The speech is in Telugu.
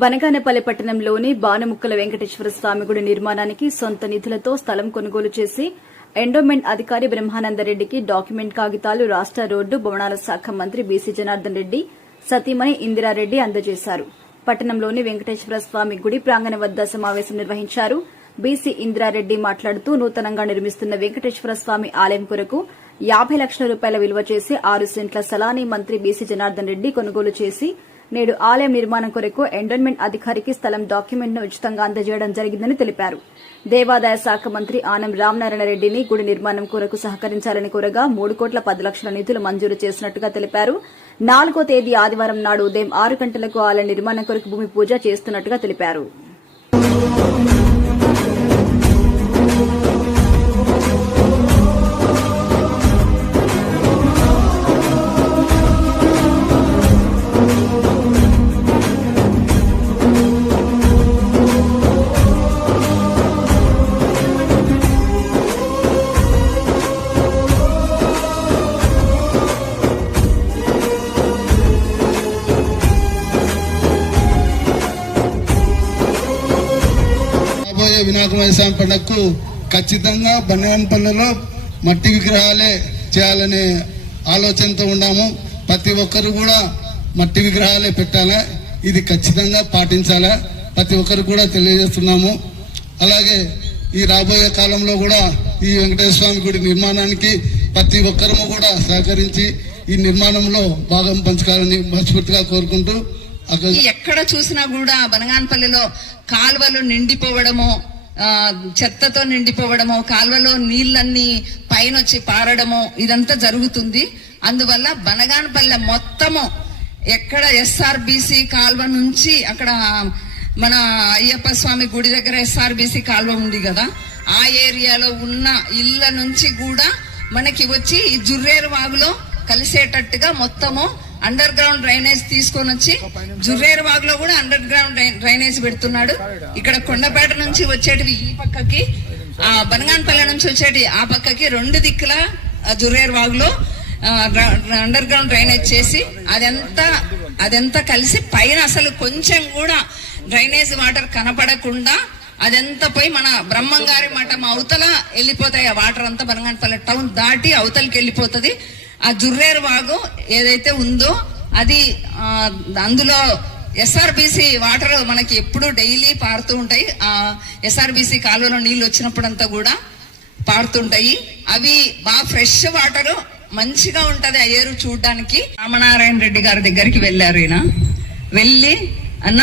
బనగానపల్లి పట్టణంలోని బాణముక్కల వెంకటేశ్వర స్వామి గుడి నిర్మాణానికి సొంత నిధులతో స్థలం కొనుగోలు చేసి ఎండోమెంట్ అధికారి బ్రహ్మానందరెడ్డికి డాక్యుమెంట్ కాగితాలు రాష్ట రోడ్డు భవనాల శాఖ మంత్రి బీసీ జనార్దన్ రెడ్డి సతీమణి ఇందిరారెడ్డి అందజేశారు. పట్టణంలోని వెంకటేశ్వర స్వామి గుడి ప్రాంగణ వద్ద సమావేశం నిర్వహించారు. బీసీ ఇందిరారెడ్డి మాట్లాడుతూ నూతనంగా నిర్మిస్తున్న వెంకటేశ్వర స్వామి ఆలయం కొరకు 50 లక్షల రూపాయల విలువ చేసి 6 సెంట్ల స్థలాన్ని మంత్రి బీసీ జనార్దన్ రెడ్డి కొనుగోలు చేసి నేడు ఆలయం నిర్మాణం కొరకు ఎండోన్మెంట్ అధికారికి స్థలం డాక్యుమెంట్ ను ఉచితంగా అందజేయడం జరిగిందని తెలిపారు. దేవాదాయ శాఖ మంత్రి ఆనం రామనారాయణ రెడ్డిని గుడి నిర్మాణం కొరకు సహకరించాలని కోరగా 3,10,00,000 నిధులు మంజూరు చేసినట్టుగా తెలిపారు. 4వ తేదీ ఆదివారం నాడు ఉదయం 6 గంటలకు ఆలయ నిర్మాణం కొరకు భూమి పూజ చేస్తున్నట్టుగా తెలిపారు. వినాయక స్వామి పండుగకు ఖచ్చితంగా బనగానపల్లిలో మట్టి విగ్రహాలే చేయాలనే ఆలోచనతో ఉన్నాము. ప్రతి ఒక్కరు కూడా మట్టి విగ్రహాలే పెట్టాలా, ఇది ఖచ్చితంగా పాటించాలా ప్రతి ఒక్కరు కూడా తెలియజేస్తున్నాము. అలాగే ఈ రాబోయే కాలంలో కూడా ఈ వెంకటేశ్వర స్వామి గుడి నిర్మాణానికి ప్రతి ఒక్కరము కూడా సహకరించి ఈ నిర్మాణంలో భాగం పంచుకోవాలని మనస్ఫూర్తిగా కోరుకుంటూ, ఎక్కడ చూసినా కూడా బనగానపల్లిలో కాలువలు నిండిపోవడము, చెత్తతో నిండిపోవడము, కాలువలో నీళ్ళన్నీ పైన వచ్చి పారడము ఇదంతా జరుగుతుంది. అందువల్ల బనగానపల్లి మొత్తము ఎక్కడ ఎస్ఆర్బీసీ కాలువ నుంచి అక్కడ మన అయ్యప్ప స్వామి గుడి దగ్గర ఎస్ఆర్బీసీ కాలువ ఉంది కదా, ఆ ఏరియాలో ఉన్న ఇళ్ల నుంచి కూడా మనకి వచ్చి ఈ జుర్రేరు వాగులో కలిసేటట్టుగా మొత్తము అండర్ గ్రౌండ్ డ్రైనేజ్ తీసుకొని వచ్చి జుర్రేరు వాగులో కూడా అండర్ గ్రౌండ్ డ్రైనేజ్ పెడుతున్నాడు. ఇక్కడ కొండపేట నుంచి వచ్చేటివి ఈ పక్కకి, బనగానపల్లి నుంచి వచ్చేటి ఆ పక్కకి 2 దిక్కుల జుర్రేరు వాగులో అండర్ గ్రౌండ్ డ్రైనేజ్ చేసి అదంతా కలిసి పైన అసలు కొంచెం కూడా డ్రైనేజ్ వాటర్ కనపడకుండా అదంతా పోయి మన బ్రహ్మంగారి మఠం అవతల వెళ్ళిపోతాయి. ఆ వాటర్ అంతా బనగానపల్లి టౌన్ దాటి అవతలకి వెళ్ళిపోతుంది. ఆ జుర్రేరు వాగు ఏదైతే ఉందో అది అందులో ఎస్ఆర్బీసీ వాటర్ మనకి ఎప్పుడు డైలీ పారుతూ ఉంటాయి. ఆ ఎస్ఆర్బీసీ కాలువలో నీళ్ళు వచ్చినప్పుడంతా కూడా పారుతుంటాయి. అవి బాగా ఫ్రెష్ వాటర్ మంచిగా ఉంటది. ఆ ఏరు చూడడానికి రామనారాయణ రెడ్డి గారి దగ్గరికి వెళ్ళారు. ఈయన వెళ్ళి అన్న